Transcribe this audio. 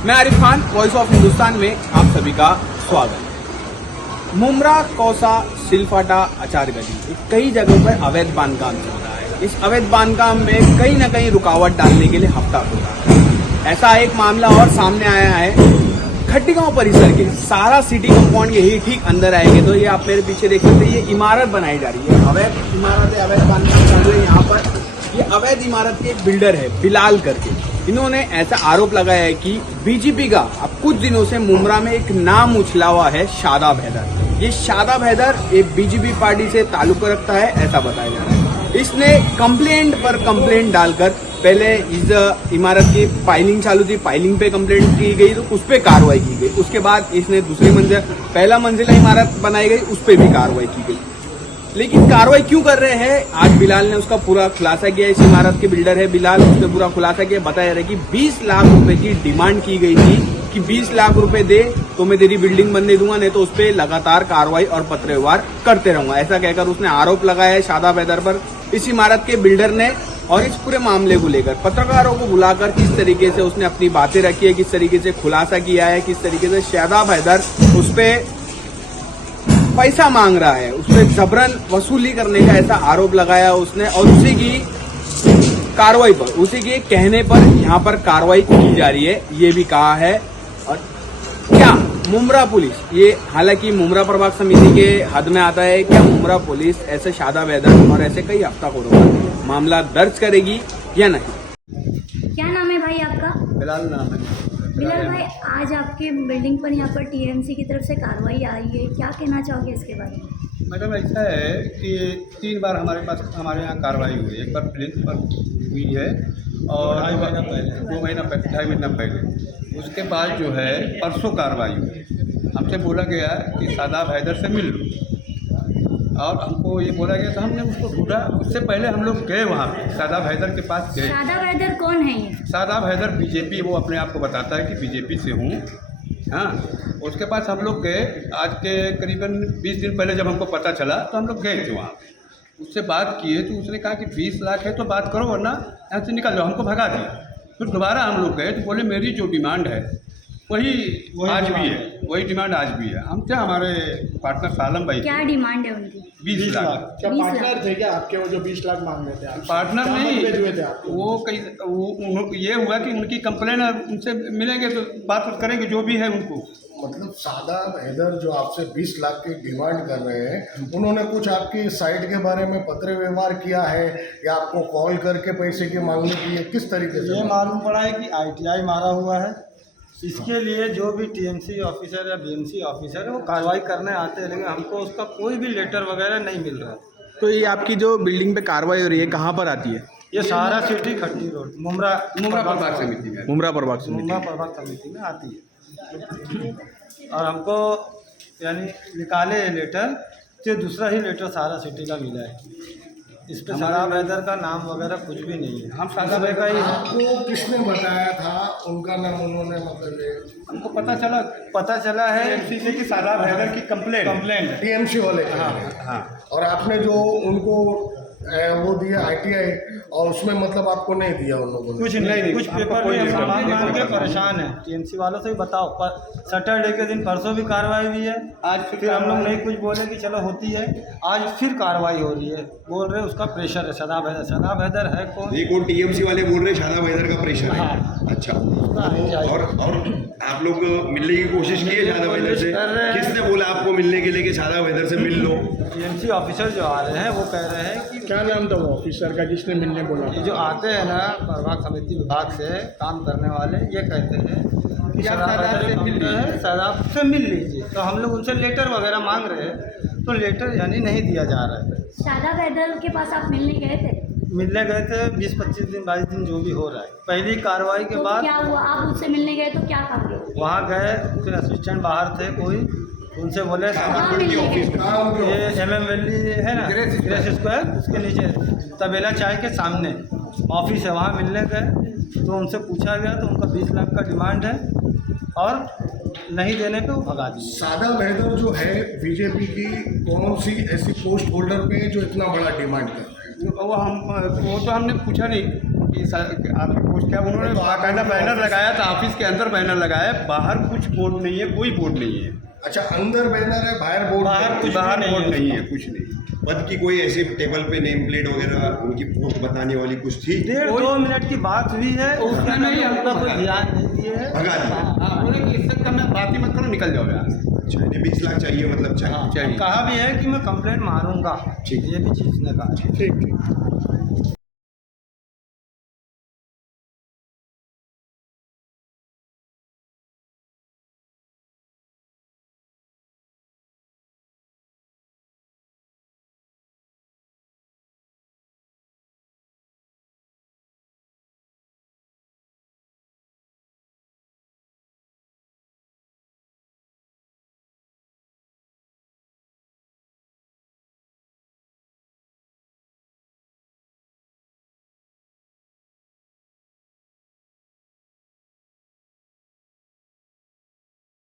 मैं Arif Khan, voice of Hindustan में आप सभी का स्वागत है। मुमरा, कौसा, सिलफाटा, आचार गली, कई जगहों पर अवैध बांधकाम चल रहा है। इस अवैध बांधकाम में कहीं न कहीं रुकावट डालने के लिए हफ्ता हो रहा है। ऐसा एक मामला और सामने आया है खट्टीगांव परिसर के सारा सिटी कंपाउंड के ही ठीक अंदर आएंगे तो ये आप मेरे पीछे देख सकते हैं, ये इमारत बनाई जा रही है। अवैध इमारत है, अवैध बांधकाम चल रही है यहाँ पर। ये अवैध इमारत के एक बिल्डर है बिलाल करके, इन्होंने ऐसा आरोप लगाया है कि बीजेपी का अब कुछ दिनों से मुमरा में एक नाम उछला हुआ है शादाब हैदर। ये शादाब हैदर एक बीजेपी पार्टी से ताल्लुक रखता है, ऐसा बताया जा रहा है। इसने कंप्लेंट पर कंप्लेंट डालकर पहले इस इमारत की फाइलिंग चालू थी, फाइलिंग पे कंप्लेंट की गई तो उस पर कार्रवाई की गई। उसके बाद इसने दूसरी मंजिल, पहला मंजिला इमारत बनाई गई, उस पर भी कार्रवाई की गई। लेकिन कार्रवाई क्यों कर रहे हैं, आज बिलाल ने उसका पूरा खुलासा किया। इस इमारत के बिल्डर है बिलाल, उसने पूरा खुलासा किया। बताया रहा है कि 20 लाख रुपए की डिमांड की गई थी कि 20 लाख रुपए दे तो मैं तेरी बिल्डिंग बनने दूंगा, नहीं तो उस पर लगातार कार्रवाई और पत्र व्यवहार करते रहूंगा, ऐसा कहकर उसने आरोप लगाया है शादाब हैदर पर। इस इमारत के बिल्डर ने और इस पूरे मामले को लेकर पत्रकारों को बुलाकर किस तरीके से उसने अपनी बातें रखी है, किस तरीके से खुलासा किया है, किस तरीके से शादाब हैदर उस पर पैसा मांग रहा है, उस पर जबरन वसूली करने का ऐसा आरोप लगाया उसने। और उसी की कार्रवाई पर, उसी के कहने पर यहाँ पर कार्रवाई की जा रही है, ये भी कहा है। और क्या मुमरा पुलिस, ये हालांकि मुमरा प्रभाग समिति के हद में आता है, क्या मुमरा पुलिस ऐसे शादाब हैदर और ऐसे कई हफ्ताखोरों पर मामला दर्ज करेगी या नहीं? क्या नाम है भाई आपका? बिलाल नाम है। बिलाल भाई, आज आपके बिल्डिंग पर यहाँ पर टीएमसी की तरफ से कार्रवाई आई है, क्या कहना चाहोगे इसके बारे में? मैडम, ऐसा है कि 3 बार हमारे यहाँ कार्रवाई हुई है। एक बार प्लेन पर हुई है और 2 महीना पहले, 2.5 महीना पहले। उसके बाद जो है परसों कार्रवाई हुई। हमसे बोला गया कि शादाब हैदर से मिल लो, और हमको ये बोला गया तो हमने उसको ढूंढा। उससे पहले हम लोग गए वहाँ पे, शादाब हैदर के पास गए। शादाब हैदर कौन है ये? शादाब हैदर बीजेपी, वो अपने आप को बताता है कि बीजेपी से हूँ। हाँ, उसके पास हम लोग गए। आज के करीबन 20 दिन पहले जब हमको पता चला तो हम लोग गए थे वहाँ। उससे बात किए तो उसने कहा कि 20 लाख है तो बात करो, वरना यहाँ से निकल जाओ। हमको भगा दिया। फिर दोबारा हम लोग गए तो बोले मेरी जो डिमांड है वही आज भी है, वही डिमांड आज भी है। हम क्या, हमारे पार्टनर सालम भाई, क्या डिमांड है उनकी? 20 लाख। क्या 20 पार्टनर थे क्या आपके वो जो 20 लाख मांग रहे थे आप? पार्टनर कहाँ नहीं, पर भेजे थे आप? वो ये हुआ कि उनकी कंप्लेन, उनसे मिलेंगे तो बात करेंगे जो भी है उनको। मतलब शादाब हैदर जो आपसे 20 लाख की डिमांड कर रहे हैं, उन्होंने कुछ आपकी साइट के बारे में पत्र व्यवहार किया है या आपको कॉल करके पैसे की मांगनी की है, किस तरीके से? ये मालूम पड़ा है कि ITI मारा हुआ है। इसके लिए जो भी TMC ऑफिसर या BMC ऑफिसर है वो कार्रवाई करने आते हैं, लेकिन हमको उसका कोई भी लेटर वगैरह नहीं मिल रहा है। तो ये आपकी जो बिल्डिंग पे कार्रवाई हो रही है कहाँ पर आती है? ये सारा सिटी खट्टी रोड मुमरा प्रभाग समिति में, मुमरा प्रभाग समिति। मुमरा प्रभाग समिति में आती है। और हमको यानी निकाले लेटर तो दूसरा ही लेटर सारा सिटी का मिला है। इस पर शादाब हैदर का नाम वगैरह कुछ भी नहीं है। हम शादाब हैदर का ही है। आपको किसने बताया था उनका नाम? उन्होंने मतलब हमको पता चला है TMC से कि शादाब हैदर की कंप्लेंट टीएमसी वाले थे। हाँ। और आपने जो उनको वो दिया ITI, और उसमें मतलब आपको नहीं दिया उन लोगों ने? कुछ नहीं, कुछ हमको पेपर कोई नहीं, लेटर सामान नहीं, मांग के कोई परेशान है। TMC वालों से भी बताओ, पर सैटरडे के दिन परसों भी कार्रवाई हुई है। आज फिर हम लोग नहीं कुछ बोले कि चलो होती है, आज फिर कार्रवाई हो रही है। बोल रहे उसका प्रेशर है शादाब हैदर। शादाब हैदर है कौन? ये कौन? TMC वाले बोल रहे हैं शादाब हैदर का प्रेशर है। हाँ। अच्छा, उसका ITI और आप लोग मिलने की कोशिश की है शादाब हैदर से? कर रहे हैं। किसने बोला आपको मिलने के लिए कि शादाब हैदर से मिल लो? TMC ऑफिसर जो आ रहे हैं वो कह रहे हैं कि क्या नाम था वो ऑफिसर का जिसने मिलने बोला? ये जो आते हैं ना प्रभाग समिति विभाग से काम करने वाले, ये कहते हैं कि शादाब हैदर से मिल रहे हैं, शादाब से मिल लीजिए। तो हम लोग उनसे लेटर वगैरह मांग रहे हैं, तो लेटर यानी नहीं दिया जा रहा है। शादाब हैदर के पास आप मिलने गए थे? मिलने गए थे 20-25 दिन 22 दिन जो भी हो रहा है। पहली कार्रवाई के तो बाद क्या हुआ, आप उससे मिलने गए तो क्या कहा? वहाँ गए, फिर असिस्टेंट बाहर थे कोई, उनसे बोले कहाँ मिलने गए? ये MM वैली है ना, ग्रेस स्क्वायर, उसके नीचे तबेला चाय के सामने ऑफिस है, वहाँ मिलने गए। तो उनसे पूछा गया तो उनका 20 लाख का डिमांड है और नहीं देने पे वो भगा दिए। शादाब हैदर जो है बीजेपी की कौन सी ऐसी पोस्ट होल्डर पे जो इतना बड़ा डिमांड कर रहे हैं? वो तो हमने पूछा नहीं। कि आपकी पोस्ट क्या, उन्होंने बाकायदा बैनर लगाया था, ऑफिस के अंदर बैनर लगाया है, बाहर कुछ बोर्ड नहीं है, कोई बोर्ड नहीं है, अच्छा अंदर बैनर है, बाहर बोर्ड बाहर बोर्ड नहीं है, कुछ नहीं। पद की कोई ऐसी टेबल पे नेम प्लेट वगैरह उनकी पोस्ट बताने वाली कुछ थी? 1.5-2 मिनट की बात हुई है, उसमें नहीं हमने कोई ध्यान नहीं दिए है। भगा दिया। हाँ, बोले कि इससे कम में बात ही मत करो, निकल जाओ यहाँ से। अच्छा, इन्हें 20 लाख चाहिए, मतलब चाहिए। चाहिए। कहा भी है कि मैं कंप्लेंट मारूंगा, ये भी चीज़ ने कहा। ठीक ठीक